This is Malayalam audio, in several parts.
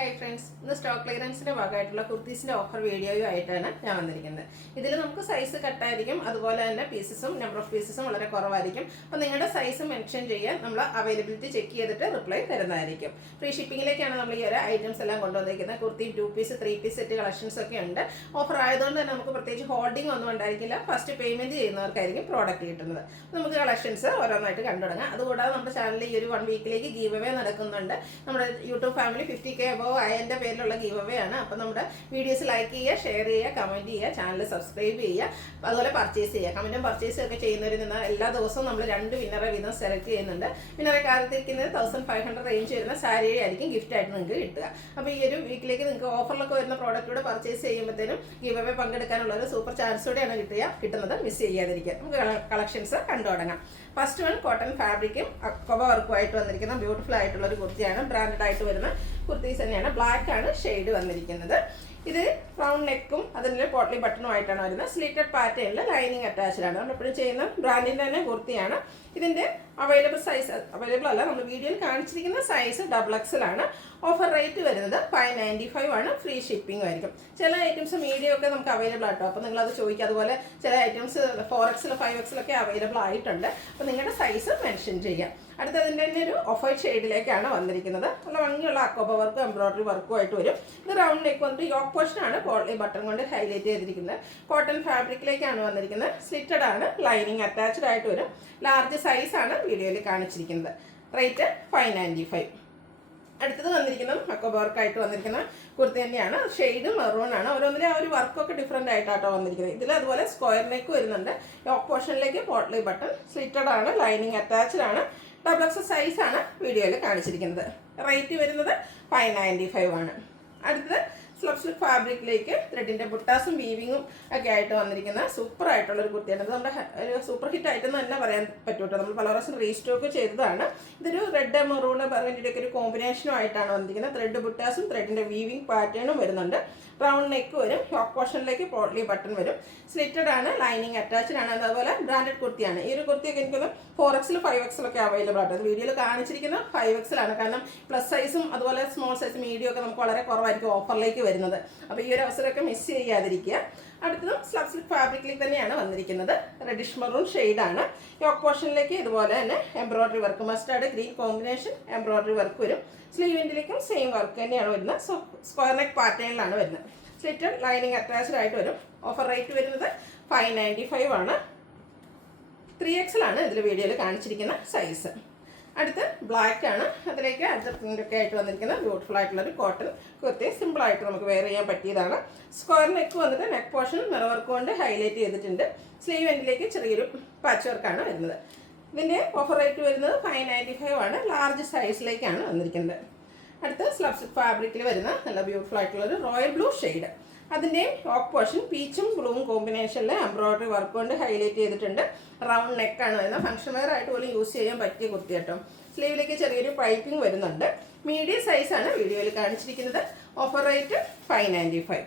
ഹായ് ഫ്രണ്ട്സ്, ഇന്ന് സ്റ്റോക്ക് ക്ലിയറൻസിൻ്റെ ഭാഗമായിട്ടുള്ള കുർത്തീസിൻ്റെ ഓഫർ വീഡിയോയും ആയിട്ടാണ് ഞാൻ വന്നിരിക്കുന്നത്. ഇതിൽ നമുക്ക് സൈസ് കട്ടായിരിക്കും, അതുപോലെ തന്നെ പീസസും നമ്പർ ഓഫ് പീസസും വളരെ കുറവായിരിക്കും. അപ്പോൾ നിങ്ങളുടെ സൈസ് മെൻഷൻ ചെയ്യാൻ നമ്മൾ അവൈലബിലിറ്റി ചെക്ക് ചെയ്തിട്ട് റിപ്ലൈ തരുന്നതായിരിക്കും. ഫ്രീ ഷിപ്പിങ്ങിലേക്കാണ് നമ്മൾ ഈ ഒരു ഐറ്റംസ് എല്ലാം കൊണ്ടുവന്നിരിക്കുന്നത്. കുർത്തിയും 2 പീസ് 3 പീസ് സെറ്റ് കളക്ഷൻസ് ഒക്കെ ഉണ്ട്. ഓഫർ ആയതുകൊണ്ട് തന്നെ നമുക്ക് പ്രത്യേകിച്ച് ഹോൾഡിംഗ് ഒന്നും ഉണ്ടായിരിക്കില്ല. ഫസ്റ്റ് പേയ്മെൻറ്റ് ചെയ്യുന്നവർക്കായിരിക്കും പ്രോഡക്റ്റ് കിട്ടുന്നത്. നമുക്ക് കളക്ഷൻസ് ഓരോന്നായിട്ട് കണ്ടു തുടങ്ങാം. അതുകൂടാതെ നമ്മുടെ ചാനലിൽ ഈ ഒരു 1 വീക്കിലേക്ക് ഗീവ് അവേ നടക്കുന്നുണ്ട്. നമ്മുടെ യൂട്യൂബ് ഫാമിലി 50K അബവ് ആയതിൻ്റെ പേരിലുള്ള ഗീവ് അവേ ആണ്. അപ്പോൾ നമ്മുടെ വീഡിയോസ് ലൈക്ക് ചെയ്യുക, ഷെയർ ചെയ്യുക, കമൻറ്റ് ചെയ്യുക, ചാനൽ സബ്സ്ക്രൈബ് ചെയ്യുക, അതുപോലെ പർച്ചേസ് ചെയ്യുക. കമൻറ്റും പർച്ചേസും ഒക്കെ ചെയ്യുന്നവരിൽ നിന്ന് എല്ലാ ദിവസവും നമ്മൾ 2 വിന്നറെ വീതം സെലക്ട് ചെയ്യുന്നുണ്ട്. വിന്നറെ കാലത്തിരിക്കുന്നത് 1500 റേഞ്ച് വരുന്ന സാരി ആയിരിക്കും ഗിഫ്റ്റായിട്ട് നിങ്ങൾക്ക് കിട്ടുക. അപ്പോൾ ഈ ഒരു വീക്കിലേക്ക് നിങ്ങൾക്ക് ഓഫറിലൊക്കെ വരുന്ന പ്രോഡക്റ്റൂടെ പർച്ചേസ് ചെയ്യുമ്പോഴത്തേനും ഗീവ് അവേ പങ്കെടുക്കാനുള്ള ഒരു സൂപ്പർ ചാൻസോടെയാണ് കിട്ടുന്നത്. മിസ് ചെയ്യാതിരിക്കുക. നമുക്ക് കളക്ഷൻസ് കണ്ടു തുടങ്ങാം. ഫസ്റ്റ് വൺ കോട്ടൺ ഫാബ്രിക്കും അക്കോബ വർക്കുമായിട്ട് വന്നിരിക്കുന്ന ബ്യൂട്ടിഫുൾ ആയിട്ടുള്ള ഒരു കുർത്തിയാണ്. ബ്രാൻഡഡ് ആയിട്ട് വരുന്ന കുർത്തീസ് തന്നെയാണ്. ബ്ലാക്ക് ആണ് ഷെയ്ഡ് വന്നിരിക്കുന്നത്. ഇത് റൗണ്ട് നെക്കും അതിൻ്റെ പോട്ട്ലി ബട്ടണും ആയിട്ടാണ് വരുന്നത്. സ്ലിറ്റഡ് പാറ്റേണിൽ ലൈനിങ് അറ്റാച്ച്ഡ് ആണ്. നമ്മളെപ്പോഴും ചെയ്യുന്ന ബ്രാൻഡിൻ്റെ തന്നെ കുർത്തിയാണ്. ഇതിൻ്റെ അവൈലബിൾ അല്ല, നമ്മൾ വീഡിയോയിൽ കാണിച്ചിരിക്കുന്ന സൈസ് XXL ആണ്. ഓഫർ റേറ്റ് വരുന്നത് 595 ആണ്. ഫ്രീ ഷിപ്പിംഗ് ആയിരിക്കും. ചില ഐറ്റംസ് മീഡിയം ഒക്കെ നമുക്ക് അവൈലബിൾ ആട്ടോ. അപ്പോൾ നിങ്ങളത് ചോദിക്കുക. അതുപോലെ ചില ഐറ്റംസ് 4XL 5XL ഒക്കെ അവൈലബിൾ ആയിട്ടുണ്ട്. അപ്പോൾ നിങ്ങളുടെ സൈസ് മെൻഷൻ ചെയ്യാം. അടുത്തതിൻ്റെ തന്നെ ഒരു ഓഫ് വൈറ്റ് ഷെയ്ഡിലേക്കാണ് വന്നിരിക്കുന്നത്. നല്ല ഭംഗിയുള്ള അക്കോബ വർക്കും എംബ്രോയിഡറി വർക്കും ആയിട്ട് വരും. ഇത് റൗണ്ട് നെക്ക് വന്നിട്ട് യോക്ക് പോർഷൻ ആണ് പോട്ട്ലി ബട്ടൺ കൊണ്ട് ഹൈലൈറ്റ് ചെയ്തിരിക്കുന്നത്. കോട്ടൺ ഫാബ്രിക്കിലേക്കാണ് വന്നിരിക്കുന്നത്. സ്ലിറ്റഡ് ആണ്, ലൈനിങ് അറ്റാച്ച്ഡ് ആയിട്ട് വരും. ലാർജ് സൈസാണ് വീഡിയോയിൽ കാണിച്ചിരിക്കുന്നത്. റേറ്റ് 595. അടുത്തത് വന്നിരിക്കുന്നത് അക്കോബ വർക്കായിട്ട് വന്നിരിക്കുന്ന കുർത്തി തന്നെയാണ്. ഷെയ്ഡ് മെറൂൺ ആണ്. ഓരോന്നിലെ ആ ഒരു വർക്കൊക്കെ ഡിഫറെൻ്റ് ആയിട്ടാട്ടോ വന്നിരിക്കുന്നത്. ഇതിൽ അതുപോലെ സ്ക്വയർ നെക്ക് വരുന്നുണ്ട്. യോക്ക് പോർഷനിലേക്ക് പോട്ട്ലി ബട്ടൺ, സ്ലിറ്റഡ് ആണ്, ലൈനിങ് അറ്റാച്ച്ഡ് ആണ്. XXL സൈസാണ് വീഡിയോയിൽ കാണിച്ചിരിക്കുന്നത്. റേറ്റ് വരുന്നത് 595 ആണ്. അടുത്തത് സ്ലബ് സിൽക്ക് ഫാബ്രിക്കിലേക്ക് ത്രെഡിൻ്റെ ബുട്ടാസും വീവിങ്ങും ഒക്കെ ആയിട്ട് വന്നിരിക്കുന്ന സൂപ്പർ ആയിട്ടുള്ള ഒരു കുർത്തിയാണ്. ഇത് നമ്മുടെ ഒരു സൂപ്പർ ഹിറ്റ് ആയിട്ടെന്ന് തന്നെ പറയാൻ പറ്റൂട്ടോ. നമ്മൾ പല പ്രാവശ്യം റീസ്റ്റോക്ക് ചെയ്തതാണ്. ഇതൊരു റെഡ് മെറൂൺ പറഞ്ഞിട്ടൊക്കെ ഒരു കോമ്പിനേഷനും ആയിട്ടാണ് വന്നിരിക്കുന്നത്. ത്രെഡ് ബുട്ടാസും ത്രെഡിൻ്റെ വീവിങ് പാറ്റേണും വരുന്നുണ്ട്. റൗണ്ട് നെക്ക് വരും. യോക്ക് പോർഷനിലേക്ക് പോട്ട്ലി ബട്ടൺ വരും. സ്ലിറ്റഡ് ആണ്, ലൈനിങ് അറ്റാച്ച്ഡ് ആണ്. അതുപോലെ ബ്രാൻഡഡ് കുർത്തിയാണ്. ഈ ഒരു കുർത്തിയൊക്കെ എനിക്കൊന്ന് 4XL 5XL ഒക്കെ അവൈലബിൾ ആട്ടോ. വീഡിയോയിൽ കാണിച്ചിരിക്കുന്ന 5XL ആണ്. കാരണം പ്ലസ് സൈസും അതുപോലെ സ്മോൾ സൈസ് മീഡിയം ഒക്കെ നമുക്ക് വളരെ കുറവായിരിക്കും ഓഫറിലേക്ക് വരുന്നത്. അപ്പോൾ ഈ ഒരു അവസരമൊക്കെ മിസ് ചെയ്യാതിരിക്കുക. അടുത്തതും സ്ലബ് സിൽക്ക് ഫാബ്രിക്കിലേക്ക് തന്നെയാണ് വന്നിരിക്കുന്നത്. റെഡിഷ് മെറൂൺ ഷെയ്ഡാണ്. യോക്ക് പോർഷനിലേക്ക് ഇതുപോലെ തന്നെ embroidery work, mustard green combination embroidery work വരും. സ്ലീവിൻ്റിലേക്കും സെയിം വർക്ക് തന്നെയാണ് വരുന്നത്. സ്ക്വയർ നെക്ക് പാറ്റേണിലാണ് വരുന്നത്. സ്ലിറ്റഡ് ലൈനിങ് അറ്റാച്ച്ഡ് ആയിട്ട് വരും. ഓഫർ റേറ്റ് വരുന്നത് 595 ആണ്. 3XL ആണ് ഇതിൽ വീഡിയോയിൽ കാണിച്ചിരിക്കുന്ന സൈസ്. അടുത്ത് ബ്ലാക്ക് ആണ്. അതിലേക്ക് അഡ്ജസ്റ്റ്മെൻ്റൊക്കെ ആയിട്ട് വന്നിരിക്കുന്ന ബ്യൂട്ടിഫുൾ ആയിട്ടുള്ളൊരു കോട്ടൺ കുർത്തി. സിമ്പിളായിട്ട് നമുക്ക് വെയർ ചെയ്യാൻ പറ്റിയതാണ്. സ്ക്വയർ നെക്ക് വന്നിട്ട് നെക്ക് പോർഷൻ മിറർ വർക്ക് കൊണ്ട് ഹൈലൈറ്റ് ചെയ്തിട്ടുണ്ട്. സ്ലീവ് എൻഡിലേക്ക് ചെറിയൊരു പാച്ച് വർക്കാണ് വരുന്നത്. ഇതിൻ്റെ ഓഫർ റേറ്റ് വരുന്നത് 595 ആണ്. ലാർജ് സൈസിലേക്കാണ് വന്നിരിക്കുന്നത്. അടുത്ത് സ്ലബ് സിൽക്ക് ഫാബ്രിക്കിൽ വരുന്ന നല്ല ബ്യൂട്ടിഫുൾ ആയിട്ടുള്ളൊരു റോയൽ ബ്ലൂ ഷെയ്ഡ്. അതിൻ്റെയും യോക്ക് പോർഷൻ പീച്ചും ബ്ലൂവും കോമ്പിനേഷനിൽ എംബ്രോയിഡറി വർക്ക് കൊണ്ട് ഹൈലൈറ്റ് ചെയ്തിട്ടുണ്ട്. റൗണ്ട് നെക്കാണ് വരുന്നത്. ഫംഗ്ഷൻ വെയർ ആയിട്ട് പോലും യൂസ് ചെയ്യാൻ പറ്റിയ കുർത്തി കേട്ടോ. സ്ലീവിലേക്ക് ചെറിയൊരു പൈപ്പിംഗ് വരുന്നുണ്ട്. മീഡിയം സൈസാണ് വീഡിയോയിൽ കാണിച്ചിരിക്കുന്നത്. Offer rate 595.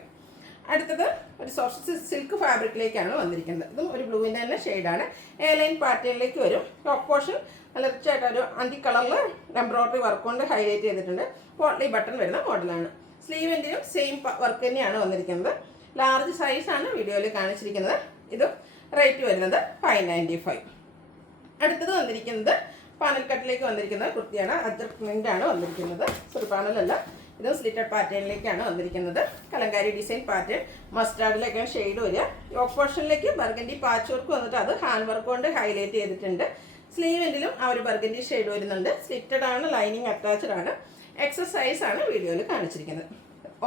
അടുത്തത് ഒരു സോഫ്റ്റ് സിൽക്ക് ഫാബ്രിക്കിലേക്കാണ് വന്നിരിക്കുന്നത്. ഇതും ഒരു ബ്ലൂവിൻ്റെ തന്നെ ഷെയ്ഡാണ്. എ ലൈൻ പാറ്റേണിലേക്ക് വരും. യോക്ക് പോർഷൻ നല്ല റിച്ചായിട്ട് ഒരു അന്തി കളറിൽ എംബ്രോയിഡറി വർക്ക് കൊണ്ട് ഹൈലൈറ്റ് ചെയ്തിട്ടുണ്ട്. പോട്ട്ലി ബട്ടൺ വരുന്ന മോഡലാണ്. സ്ലീവിൻ്റെയും സെയിം വർക്ക് തന്നെയാണ് വന്നിരിക്കുന്നത്. ലാർജ് സൈസാണ് വീഡിയോയിൽ കാണിച്ചിരിക്കുന്നത്. ഇത് റേറ്റ് വരുന്നത് 595. അടുത്തത് വന്നിരിക്കുന്നത് പാനൽ കട്ടിലേക്ക് വന്നിരിക്കുന്ന കുർത്തിയാണ്. അജ്രക് പ്രിൻ്റാണ് വന്നിരിക്കുന്നത്. സോറി, പാനലല്ല, ഇത് സ്ലിറ്റഡ് പാറ്റേണിലേക്കാണ് വന്നിരിക്കുന്നത്. കലങ്കാരി ഡിസൈൻ പാറ്റേൺ, മസ്റ്റാർഡിലേക്കാണ് ഷെയ്ഡ് വരിക. യോക്ക് പോർഷനിലേക്ക് ബർഗൻഡി പാച്ച് വർക്ക് വന്നിട്ട് അത് ഹാൻഡ് വർക്ക് കൊണ്ട് ഹൈലൈറ്റ് ചെയ്തിട്ടുണ്ട്. സ്ലീവിൻ്റിലും ആ ഒരു ബർഗൻഡി ഷെയ്ഡ് വരുന്നുണ്ട്. സ്ലിറ്റഡ് ആണ്, ലൈനിങ് അറ്റാച്ച്ഡ് ആണ്. XXL ആണ് വീഡിയോയിൽ കാണിച്ചിരിക്കുന്നത്.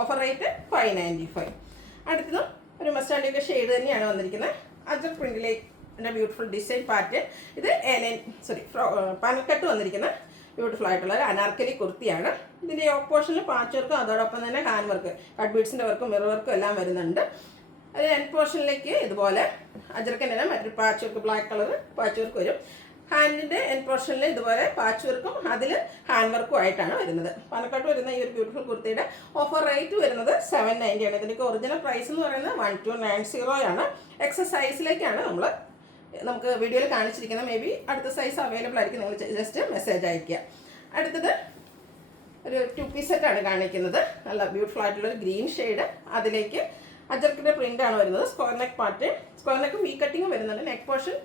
Offer rate 595. അടുത്തതും ഒരു മസ്റ്റാർഡിൻ്റെ ഷെയ്ഡ് തന്നെയാണ് വന്നിരിക്കുന്നത്. അജ്രക് പ്രിൻറ്റിലേക്ക് ബ്യൂട്ടിഫുൾ ഡിസൈൻ പാറ്റേൺ. ഇത് പാനൽ കട്ട് വന്നിരിക്കുന്ന ബ്യൂട്ടിഫുൾ ആയിട്ടുള്ള ഒരു അനാർക്കലി കുർത്തിയാണ്. ഇതിൻ്റെ യോക്ക് പോർഷനിൽ പാച്ച് വർക്കും അതോടൊപ്പം തന്നെ ഹാൻഡ് വർക്ക്, കട്ട് ബീഡ്സിൻ്റെ വർക്കും മിറർ വർക്കും എല്ലാം വരുന്നുണ്ട്. ഒരു എൻഡ് പോർഷനിലേക്ക് ഇതുപോലെ അജ്രക്കിൻ്റെ മറ്റൊരു patch work, black colour patch work വരും. ഹാൻഡിൻ്റെ എൻഡ് പോർഷനിൽ ഇതുപോലെ പാച്ച് വർക്കും അതിൽ ഹാൻഡ് വർക്കും ആയിട്ടാണ് വരുന്നത്. പാലക്കാട്ട് വരുന്ന ഈ ഒരു ബ്യൂട്ടിഫുൾ കുർത്തിയുടെ ഓഫർ റേറ്റ് വരുന്നത് 790 ആണ്. ഇതിൻ്റെ ഒറിജിനൽ പ്രൈസ് എന്ന് പറയുന്നത് 1290 ആണ്. XXL സൈസിലേക്കാണ് നമുക്ക് വീഡിയോയിൽ കാണിച്ചിരിക്കുന്നത്. മേ ബി അടുത്ത സൈസ് അവൈലബിൾ ആയിരിക്കും. നിങ്ങൾ ജസ്റ്റ് മെസ്സേജ് അയയ്ക്കുക. അടുത്തത് ഒരു 2 പീസ് സെറ്റാണ് കാണിക്കുന്നത്. നല്ല ബ്യൂട്ടിഫുൾ ആയിട്ടുള്ളൊരു ഗ്രീൻ ഷെയ്ഡ്. അതിലേക്ക് അജർക്കിൻ്റെ പ്രിൻ്റാണ് വരുന്നത്. സ്ക്വയർ നെക്ക് പാറ്റേൺ, സ്ക്വയർ നെക്കും വി കട്ടിങ്ങും വരുന്നുണ്ട്. നെക്ക് പോർഷൻ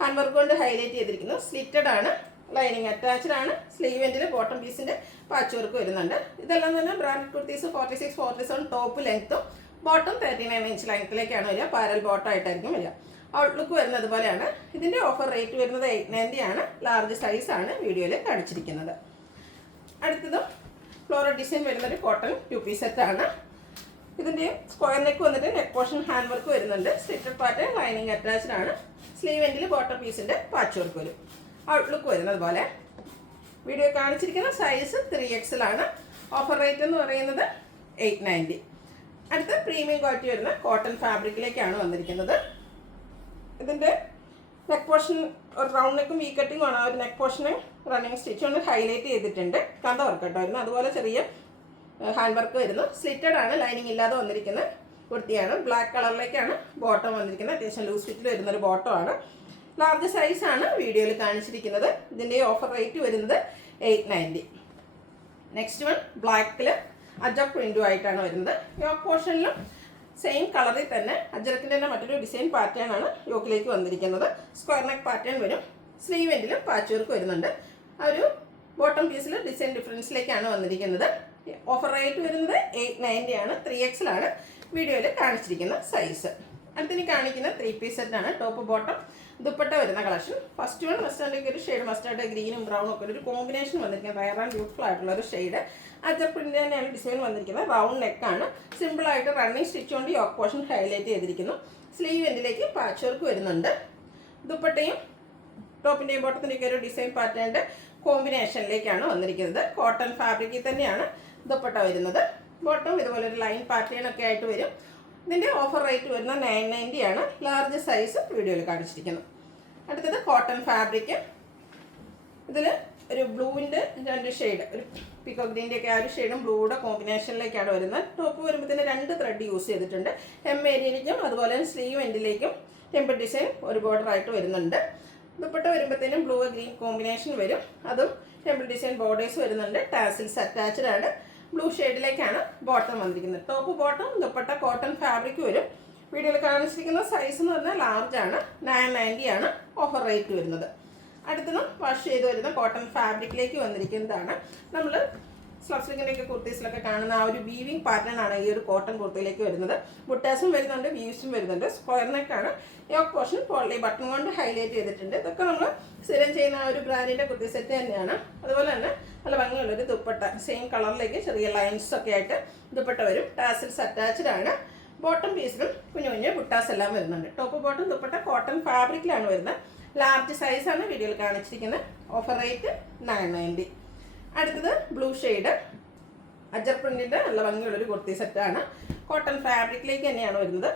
ഹാൻഡ് വർക്ക് കൊണ്ട് ഹൈലൈറ്റ് ചെയ്തിരിക്കുന്നു. സ്ലിറ്റഡ് ആണ്, ലൈനിങ് അറ്റാച്ച്ഡ് ആണ്. സ്ലീവ് എൻഡിൽ ബോട്ടം പീസിൻ്റെ പാച്ച് വർക്ക് വരുന്നുണ്ട്. ഇതെല്ലാം തന്നെ ബ്രാൻഡ് കുർത്തീസ് 46, 47 ടോപ്പ് ലെങ്ത്തും ബോട്ടം 39 ഇഞ്ച് ലെങ്ത്തിലേക്കാണ് വരിക. പാരൽ ബോട്ടം ആയിട്ടായിരിക്കും വരിക. ഔട്ട്ലുക്ക് വരുന്നത് പോലെയാണ്. ഇതിൻ്റെ ഓഫർ റേറ്റ് വരുന്നത് 890 ആണ്. ലാർജ് സൈസാണ് വീഡിയോയിൽ കാണിച്ചിരിക്കുന്നത്. അടുത്തതും ഫ്ലോറൽ ഡിസൈൻ വരുന്നൊരു കോട്ടൺ 2 പീസ് സെറ്റാണ്. ഇതിൻ്റെ സ്ക്വയർ നെക്ക് വന്നിട്ട് നെക്ക് പോർഷൻ ഹാൻഡ് വർക്ക് വരുന്നുണ്ട്. സ്ലിറ്റഡ് പാറ്റേൺ, ലൈനിങ് അറ്റാച്ച്ഡ് ആണ്. സ്ലീവ് എൻഡിൽ ബോട്ടം പീസിൻ്റെ പാച്ച് വർക്ക് വരും. ഔട്ട്ലുക്ക് വരുന്നത് പോലെ. വീഡിയോ കാണിച്ചിരിക്കുന്ന സൈസ് 3XL ആണ്. ഓഫർ റേറ്റ് എന്ന് പറയുന്നത് 890. അടുത്ത പ്രീമിയം ക്വാളിറ്റി വരുന്ന കോട്ടൺ ഫാബ്രിക്കിലേക്കാണ് വന്നിരിക്കുന്നത്. ഇതിൻ്റെ നെക്ക് പോർഷൻ ഒരു റൗണ്ട് നെക്കും വി കട്ടിങ്ങും ആണ്. ഒരു നെക്ക് പോർഷന് റണ്ണിങ് സ്റ്റിച്ച് കൊണ്ട് ഹൈലൈറ്റ് ചെയ്തിട്ടുണ്ട്. കണ്ട വർക്ക് കേട്ടോ വരുന്നു. അതുപോലെ ചെറിയ ഹാൻഡ് വർക്ക് വരുന്നു. സ്ലിറ്റഡ് ആണ്, ലൈനിങ് ഇല്ലാതെ വന്നിരിക്കുന്ന കുർത്തിയാണ്. ബ്ലാക്ക് കളറിലേക്കാണ് ബോട്ടം വന്നിരിക്കുന്നത്. അത്യാവശ്യം ലൂസ് ഫിറ്റിൽ വരുന്നൊരു ബോട്ടം ആണ്. ലാർജ് സൈസാണ് വീഡിയോയിൽ കാണിച്ചിരിക്കുന്നത്. ഇതിൻ്റെ ഓഫർ റേറ്റ് വരുന്നത് 890. നെക്സ്റ്റ് വൺ ബ്ലാക്കിൽ അജർക്ക് പ്രിൻറ്റും ആയിട്ടാണ് വരുന്നത്. യോക്ക് പോർഷനിലും സെയിം കളറിൽ തന്നെ അജറക്കിൻ്റെ തന്നെ മറ്റൊരു ഡിസൈൻ പാറ്റേൺ ആണ് യോക്കിലേക്ക് വന്നിരിക്കുന്നത്. സ്ക്വയർ നെക്ക് പാറ്റേൺ വരും. സ്ലീവ് എൻഡിലും പാച്ച് വർക്ക് വരുന്നുണ്ട്. ആ ഒരു ബോട്ടം പീസിൽ ഡിസൈൻ ഡിഫറൻസിലേക്കാണ് വന്നിരിക്കുന്നത്. ഓഫർ റേറ്റ് വരുന്നത് 890 ആണ്. 3XL ആണ് വീഡിയോയിൽ കാണിച്ചിരിക്കുന്ന സൈസ്. അടുത്തിന് കാണിക്കുന്ന 3 പീസ് സെറ്റാണ്. ടോപ്പ് ബോട്ടം ദുപ്പട്ട വരുന്ന കളക്ഷൻ. ഫസ്റ്റ് വൺ മസ്റ്റാർഡിലേക്ക് ഒരു ഷെയ്ഡ്, മസ്റ്റാർഡ് ഗ്രീനും ബ്രൗണും ഒക്കെ ഒരു കോമ്പിനേഷൻ വന്നിരിക്കുന്നത്. റയർ ആൻഡ് ബ്യൂട്ടിഫുൾ ആയിട്ടുള്ള ഒരു ഷെയ്ഡ്. അജർ പ്രിൻ്റ് തന്നെയാണ് ഡിസൈൻ വന്നിരിക്കുന്നത്. റൗണ്ട് നെക്കാണ്. സിമ്പിളായിട്ട് റണ്ണിങ് സ്റ്റിച്ച് കൊണ്ട് യോക്ക് പോർഷൻ ഹൈലൈറ്റ് ചെയ്തിരിക്കുന്നു. സ്ലീവ് എൻഡിലേക്ക് പാച്ച് വർക്ക് വരുന്നുണ്ട്. ദുപ്പട്ടയും ടോപ്പിൻ്റെയും ബോട്ടത്തിൻ്റെയൊക്കെ ഒരു ഡിസൈൻ പാറ്റേണിൻ്റെ കോമ്പിനേഷനിലേക്കാണ് വന്നിരിക്കുന്നത്. കോട്ടൺ ഫാബ്രിക്കിൽ തന്നെയാണ് ദുപ്പട്ട വരുന്നത്. ബോട്ടം ഇതുപോലെ ഒരു ലൈൻ പാറ്റേൺ ഒക്കെ ആയിട്ട് വരും. ഇതിൻ്റെ ഓഫർ റേറ്റ് വരുന്നത് 990 ആണ്. ലാർജ് സൈസ് വീഡിയോയിൽ കാണിച്ചിരിക്കുന്നു. അടുത്തത് കോട്ടൺ ഫാബ്രിക്. ഇതിൽ ഒരു ബ്ലൂവിൻ്റെ 2 ഷെയ്ഡ്, ഒരു പിക്കോ ഗ്രീൻ്റെ ഒക്കെ ആ ഒരു ഷെയ്ഡും ബ്ലൂയുടെ കോമ്പിനേഷനിലേക്കാണ് വരുന്നത്. ടോപ്പ് വരുമ്പോഴത്തേന് 2 ത്രെഡ് യൂസ് ചെയ്തിട്ടുണ്ട്. ഏരിയയിലേക്കും അതുപോലെ തന്നെ സ്ലീവ് എൻഡിലേക്കും ടെമ്പിൾ ഡിസൈൻ ഒരു ബോർഡർ ആയിട്ട് വരുന്നുണ്ട്. ദുപ്പട്ട വരുമ്പോഴത്തേനും ബ്ലൂ ഗ്രീൻ കോമ്പിനേഷൻ വരും. അതും ടെമ്പിൾ ഡിസൈൻ ബോർഡേഴ്സ് വരുന്നുണ്ട്. ടാസിൽസ് അറ്റാച്ച്ഡ് ആണ്. ബ്ലൂ ഷെയ്ഡിലേക്കാണ് ബോട്ടം വന്നിരിക്കുന്നത്. Top bottom dupatta cotton fabric വരും. വീഡിയോയിൽ കാണിച്ചിരിക്കുന്ന സൈസ് എന്ന് പറഞ്ഞാൽ ലാർജ് ആണ്. 990 ആണ് ഓഫർ റേറ്റ് വരുന്നത്. അടുത്തതും വാഷ് ചെയ്ത് വരുന്ന കോട്ടൺ ഫാബ്രിക്കിലേക്ക് വന്നിരിക്കുന്നതാണ്. നമ്മൾ സ്ലബ്സ്ലിങ്ങിൻ്റെയൊക്കെ കുർത്തീസിലൊക്കെ കാണുന്ന ആ ഒരു വീവിങ് പാറ്റേൺ ആണ് ഈ ഒരു കോട്ടൺ കുർത്തിയിലേക്ക് വരുന്നത്. ബുട്ടാസും വരുന്നുണ്ട്, വീവ്സും വരുന്നുണ്ട്. സ്ക്വയർ നെക്കാണ്. യോക്ക് പോർഷൻ പോളി ബട്ടൺ കൊണ്ട് ഹൈലൈറ്റ് ചെയ്തിട്ടുണ്ട്. ഇതൊക്കെ നമ്മൾ സ്ഥിരം ചെയ്യുന്ന ആ ഒരു ബ്രാൻഡിൻ്റെ കുർത്തി സെറ്റ് തന്നെയാണ്. അതുപോലെ തന്നെ നല്ല ഭംഗിയുള്ളൊരു ദുപ്പട്ട, സെയിം കളറിലേക്ക് ചെറിയ ലൈൻസ് ഒക്കെ ആയിട്ട് ദുപ്പട്ട വരും. ടാസിൽസ് അറ്റാച്ച്ഡ് ആണ്. ബോട്ടം പീസിലും കുഞ്ഞു കുഞ്ഞു ബുട്ടാസ് എല്ലാം വരുന്നുണ്ട്. ടോപ്പ് ബോട്ടം ദുപ്പട്ട കോട്ടൺ ഫാബ്രിക്കിലാണ് വരുന്നത്. ലാർജ് സൈസാണ് വീഡിയോയിൽ കാണിച്ചിരിക്കുന്നത്. Offer rate 990. അടുത്തത് ബ്ലൂ ഷെയ്ഡ് അജർ പ്രിന്റിൻ്റെ നല്ല ഭംഗിയുള്ളൊരു കുർത്തി സെറ്റാണ്. കോട്ടൺ ഫാബ്രിക്കിലേക്ക് തന്നെയാണ് വരുന്നത്.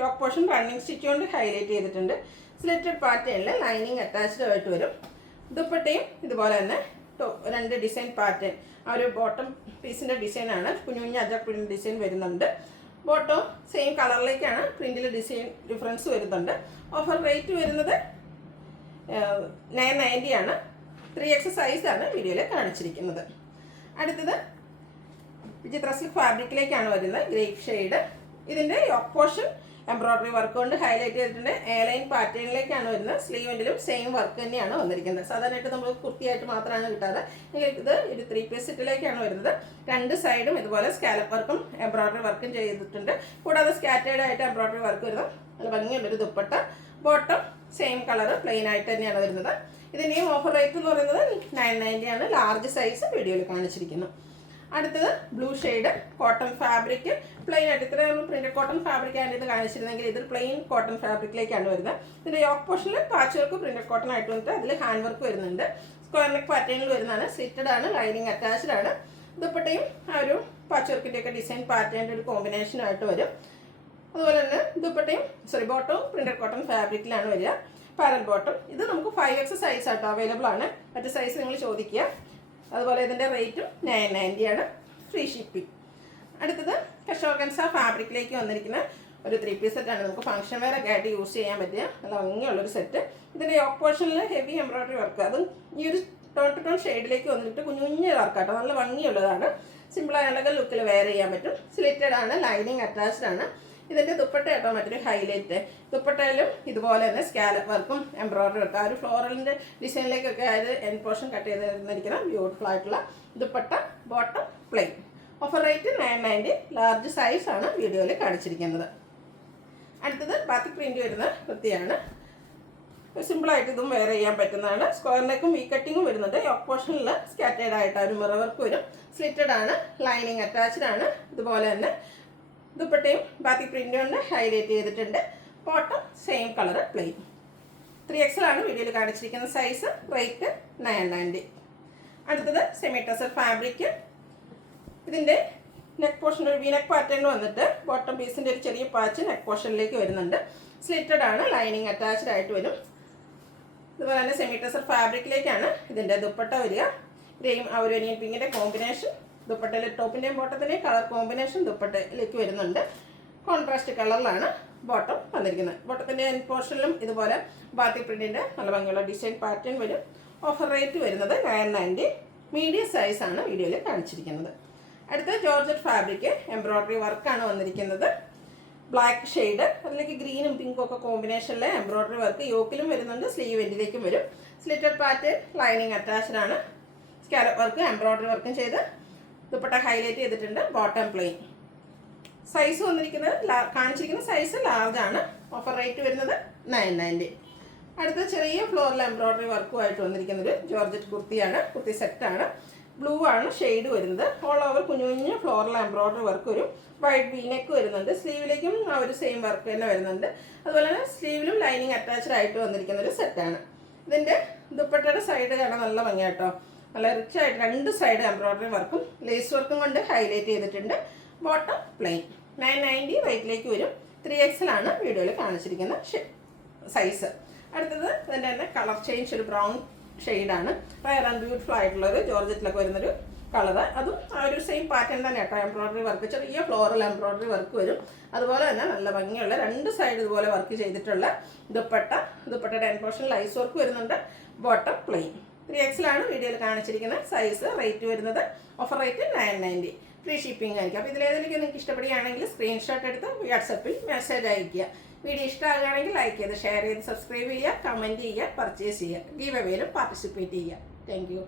യോക്ക് പോർഷൻ റണ്ണിങ് സ്റ്റിച്ച് കൊണ്ട് ഹൈലൈറ്റ് ചെയ്തിട്ടുണ്ട്. സ്ലിറ്റഡ് പാറ്റേണിൽ ലൈനിങ് അറ്റാച്ച്ഡ് ആയിട്ട് വരും. ദുപ്പട്ടയും ഇതുപോലെ തന്നെ 2 ഡിസൈൻ പാറ്റേൺ, ആ ഒരു ബോട്ടം പീസിൻ്റെ ഡിസൈനാണ്. കുഞ്ഞു കുഞ്ഞു അജർ പ്രിന്റ് ഡിസൈൻ വരുന്നുണ്ട്. ബോട്ടം സെയിം കളറിലേക്കാണ്. പ്രിന്റിൽ ഡിസൈൻ ഡിഫറൻസ് വരുന്നുണ്ട്. ഓഫർ റേറ്റ് വരുന്നത് 990 ആണ്. 3XL സൈസാണ് വീഡിയോയിൽ കാണിച്ചിരിക്കുന്നത്. അടുത്തത് വിചിത്ര സിൽക്ക് ഫാബ്രിക്കിലേക്കാണ് വരുന്നത്. Grape shade. ഇതിൻ്റെ യോക്ക് പോർഷൻ എംബ്രോയ്ഡറി വർക്ക് കൊണ്ട് ഹൈലൈറ്റ് ചെയ്തിട്ടുണ്ട്. എയർലൈൻ പാറ്റേണിലേക്കാണ് വരുന്നത്. സ്ലീവ് എൻഡിലും സെയിം വർക്ക് തന്നെയാണ് വന്നിരിക്കുന്നത്. സാധാരണയായിട്ട് നമ്മൾ കുർത്തിയായിട്ട് മാത്രമാണ് കിട്ടാതെ. ഇത് ഒരു 3 പീസ് സെറ്റിലേക്കാണ് വരുന്നത്. 2 സൈഡും ഇതുപോലെ സ്കാലപ്പ് വർക്കും എംബ്രോയ്ഡറി വർക്കും ചെയ്തിട്ടുണ്ട്. കൂടാതെ സ്കാറ്റേർഡ് ആയിട്ട് എംബ്രോയ്ഡറി വർക്ക് വരുന്നത്. നല്ല ഭംഗിയുള്ളൊരു dupatta. Bottom same colour plain ആയിട്ട് തന്നെയാണ് വരുന്നത്. ഇതിൻ്റെയും ഓഫർ റേറ്റ് എന്ന് പറയുന്നത് 990 ആണ്. ലാർജ് സൈസ് വീഡിയോയിൽ കാണിച്ചിരിക്കുന്നു. അടുത്തത് blue shade cotton fabric. Plain ആയിട്ട് ഇത്രയും പ്രിന്റഡ് കോട്ടൺ ഫാബ്രിക് ആണ് ഇത് കാണിച്ചിരുന്നെങ്കിൽ ഇത് പ്ലെയിൻ കോട്ടൺ ഫാബ്രിക്കിലേക്കാണ് വരുന്നത്. ഇതിൻ്റെ യോക്ക് പോർഷനിൽ പാച്ച് വർക്ക് പ്രിന്റഡ് കോട്ടൺ ആയിട്ട് വന്നിട്ട് അതിൽ ഹാൻഡ് വർക്ക് വരുന്നുണ്ട്. സ്ക്വയർ നെക്ക് പാറ്റേണിൽ വരുന്നതാണ്. സ്ലിറ്റഡ് ആണ്, ലൈനിങ് അറ്റാച്ച്ഡ് ആണ്. ദുപ്പട്ടയും ആ ഒരു പാച്ച് വർക്കിൻ്റെയൊക്കെ ഡിസൈൻ പാറ്റേണിൻ്റെ ഒരു കോമ്പിനേഷനായിട്ട് വരും. അതുപോലെ തന്നെ ദുപ്പട്ടയും ബോട്ടവും പ്രിന്റഡ് കോട്ടൺ ഫാബ്രിക്കിലാണ് വരിക. Parallel bottom. ഇത് നമുക്ക് 5XL സൈസ് ആട്ടോ അവൈലബിൾ ആണ്. മറ്റു സൈസ് നിങ്ങൾ ചോദിക്കുക. അതുപോലെ ഇതിൻ്റെ റേറ്റും 990 ആണ്. Free shipping. അടുത്തത് കഷോർഗൻസ ഫാബ്രിക്കിലേക്ക് വന്നിരിക്കുന്ന ഒരു 3 പീസ് സെറ്റാണ്. നമുക്ക് ഫംഗ്ഷൻ വെയർ ഒക്കെ ആയിട്ട് യൂസ് ചെയ്യാൻ പറ്റിയ നല്ല ഭംഗിയുള്ളൊരു സെറ്റ്. ഇതിൻ്റെ യോക്ക് പോർഷനിൽ ഹെവി എംബ്രോയ്ഡറി വർക്ക്. അതും ഈ ഒരു ടോൺ ടു ടോൺ ഷെയ്ഡിലേക്ക് വന്നിട്ട് കുഞ്ഞു കുഞ്ഞു വർക്കാട്ടോ, നല്ല ഭംഗിയുള്ളതാണ്. സിമ്പിളായ അളകൾ ലുക്കിൽ വെയർ ചെയ്യാൻ പറ്റും. സ്ലിറ്റഡ് ആണ്, ലൈനിങ് അറ്റാച്ച്ഡ് ആണ്. ഇതിൻ്റെ ദുപ്പട്ട കേട്ടോ മറ്റൊരു ഹൈലൈറ്റ്. ദുപ്പട്ടയിലും ഇതുപോലെ തന്നെ സ്കാലപ്പ് വർക്കും എംബ്രോയിഡറി വർക്കും ആ ഒരു ഫ്ലോറലിൻ്റെ ഡിസൈനിലേക്കൊക്കെ അതായത് എൻ പോർഷൻ കട്ട് ചെയ്തിരിക്കുന്ന ബ്യൂട്ടിഫുൾ ആയിട്ടുള്ള dupatta. Bottom plain. Offer rate 990. Large സൈസാണ് വീഡിയോയിൽ കാണിച്ചിരിക്കുന്നത്. അടുത്തത് ബാത്തിക് പ്രിൻ്റ് വരുന്ന കുർത്തിയാണ്. സിമ്പിളായിട്ട് ഇതും വെയർ ചെയ്യാൻ പറ്റുന്നതാണ്. സ്ക്വയർ നെക്കും വി കട്ടിങ്ങും വരുന്നുണ്ട്. യോക്ക് പോർഷനിൽ സ്കാറ്റേഡ് ആയിട്ട് ഒരു മിറർ വർക്ക് വരും. സ്ലിറ്റഡ് ആണ്, ലൈനിങ് അറ്റാച്ച്ഡ് ആണ്. ഇതുപോലെ തന്നെ ദുപ്പട്ടയും ബാത്തിക് പ്രിൻ്റ് കൊണ്ട് ഹൈലൈറ്റ് ചെയ്തിട്ടുണ്ട്. Bottom same colour plain. 3XL ആണ് വീഡിയോയിൽ കാണിച്ചിരിക്കുന്ന സൈസ്. റേറ്റ് 990. അടുത്തത് സെമി ടസർ ഫാബ്രിക്. ഇതിൻ്റെ നെക്ക് പോർഷൻ ഒരു വി നെക്ക് പാറ്റേൺ വന്നിട്ട് ബോട്ടം പീസിൻ്റെ ഒരു ചെറിയ പാച്ച് നെക്ക് പോർഷനിലേക്ക് വരുന്നുണ്ട്. സ്ലിറ്റഡ് ആണ്, ലൈനിങ് അറ്റാച്ച്ഡ് ആയിട്ട് വരും. ഇതുപോലെ തന്നെ സെമി ടസർ ഫാബ്രിക്കിലേക്കാണ് ഇതിൻ്റെ ദുപ്പട്ട വരിക. ഗ്രേയും ആ ഒരു ഒനിയൻ പിങ്കിൻ്റെ കോമ്പിനേഷൻ ദുപ്പട്ടയിൽ ടോപ്പിൻ്റെയും ബോട്ടത്തിൻ്റെയും കളർ കോമ്പിനേഷൻ ദുപ്പട്ടയിലേക്ക് വരുന്നുണ്ട്. കോൺട്രാസ്റ്റ് കളറിലാണ് ബോട്ടം വന്നിരിക്കുന്നത്. ബോട്ടത്തിൻ്റെ എൻ പോർഷനിലും ഇതുപോലെ ബാത്തിക് പ്രിൻറ്റിൻ്റെ നല്ല ഭംഗിയുള്ള ഡിസൈൻ പാറ്റേൺ വരും. ഓഫർ റേറ്റ് വരുന്നത് 990. മീഡിയം സൈസാണ് വീഡിയോയിൽ കാണിച്ചിരിക്കുന്നത്. അടുത്ത ജോർജറ്റ് ഫാബ്രിക് എംബ്രോയിഡറി വർക്കാണ് വന്നിരിക്കുന്നത്. ബ്ലാക്ക് ഷെയ്ഡ് അതിലേക്ക് ഗ്രീനും പിങ്കും ഒക്കെ കോമ്പിനേഷനിലെ എംബ്രോയിഡറി വർക്ക് യോക്കിലും വരുന്നുണ്ട്, സ്ലീവ് എൻഡിലേക്കും വരും. സ്ലിറ്റഡ് പാറ്റേൺ, ലൈനിങ് അറ്റാച്ച്ഡ് ആണ്. സ്കാലപ്പ് വർക്ക് എംബ്രോയിഡറി വർക്കും ചെയ്ത് ദുപ്പട്ട ഹൈലൈറ്റ് ചെയ്തിട്ടുണ്ട്. Bottom plain. സൈസ് വന്നിരിക്കുന്നത് കാണിച്ചിരിക്കുന്ന സൈസ് ലാർജ് ആണ്. ഓഫർ റേറ്റ് വരുന്നത് 990. അടുത്ത ചെറിയ ഫ്ലോറിൽ എംബ്രോയിഡറി വർക്കുമായിട്ട് വന്നിരിക്കുന്നൊരു ജോർജറ്റ് കുർത്തിയാണ്. കുർത്തി സെറ്റാണ്. ബ്ലൂ ആണ് ഷെയ്ഡ് വരുന്നത്. ഓൾ ഓവർ കുഞ്ഞു കുഞ്ഞു ഫ്ലോറൽ എംബ്രോയിഡറി വർക്ക് വരും. വൈറ്റ് വീനെക്ക് വരുന്നുണ്ട്. സ്ലീവിലേക്കും ആ ഒരു സെയിം വർക്ക് തന്നെ വരുന്നുണ്ട്. അതുപോലെ തന്നെ സ്ലീവിലും ലൈനിങ് അറ്റാച്ച്ഡ് ആയിട്ട് വന്നിരിക്കുന്ന ഒരു സെറ്റാണ്. ഇതിൻ്റെ ദുപ്പട്ടയുടെ സൈഡ് കാണാൻ നല്ല ഭംഗിയാട്ടോ, നല്ല റിച്ച് ആയിട്ട് രണ്ട് സൈഡ് എംബ്രോയിഡറി വർക്കും ലേസ് വർക്കും കൊണ്ട് ഹൈലൈറ്റ് ചെയ്തിട്ടുണ്ട്. Bottom plain. 990 റേറ്റിലേക്ക് വരും. 3XL ആണ് വീഡിയോയിൽ കാണിച്ചിരിക്കുന്ന സൈസ്. അടുത്തത് ഇതിൻ്റെ തന്നെ കളർ ചേഞ്ച് ഒരു ബ്രൗൺ ഷെയ്ഡാണ്. റയർ ആൻഡ് ബ്യൂട്ടിഫുൾ ആയിട്ടുള്ളൊരു ജോർജറ്റിലൊക്കെ വരുന്നൊരു കളറ്. അതും ആ ഒരു സെയിം പാറ്റേൺ തന്നെ കേട്ടോ. എംബ്രോയിഡറി വർക്ക് ചെറിയ ഫ്ലോറൽ എംബ്രോയിഡറി വർക്ക് വരും. അതുപോലെ തന്നെ നല്ല ഭംഗിയുള്ള രണ്ട് സൈഡ് ഇതുപോലെ വർക്ക് ചെയ്തിട്ടുള്ള ദുപ്പട്ട. ദുപ്പട്ടയുടെ എൻ പോർഷൻ ലൈസ് വർക്ക് വരുന്നുണ്ട്. Bottom plain. 3XL ആണ് വീഡിയോയിൽ കാണിച്ചിരിക്കുന്ന സൈസ്. റേറ്റ് വരുന്നത് ഓഫർ റേറ്റ് 990. ഫ്രീ ഷിപ്പിംഗ് ആയിരിക്കും. അപ്പോൾ ഇതിലേതെങ്കിലും നിങ്ങൾക്ക് ഇഷ്ടപ്പെടുകയാണെങ്കിൽ സ്ക്രീൻഷോട്ട് എടുത്ത് വാട്സപ്പിൽ മെസ്സേജ് അയയ്ക്കുക. വീഡിയോ ഇഷ്ടമാകുകയാണെങ്കിൽ ലൈക്ക് ചെയ്ത് ഷെയർ ചെയ്ത് സബ്സ്ക്രൈബ് ചെയ്യുക, കമൻറ്റ് ചെയ്യുക, പർച്ചേസ് ചെയ്യുക. ഗീവ് അവേയിലും പാർട്ടിസിപ്പേറ്റ് ചെയ്യുക. Thank you.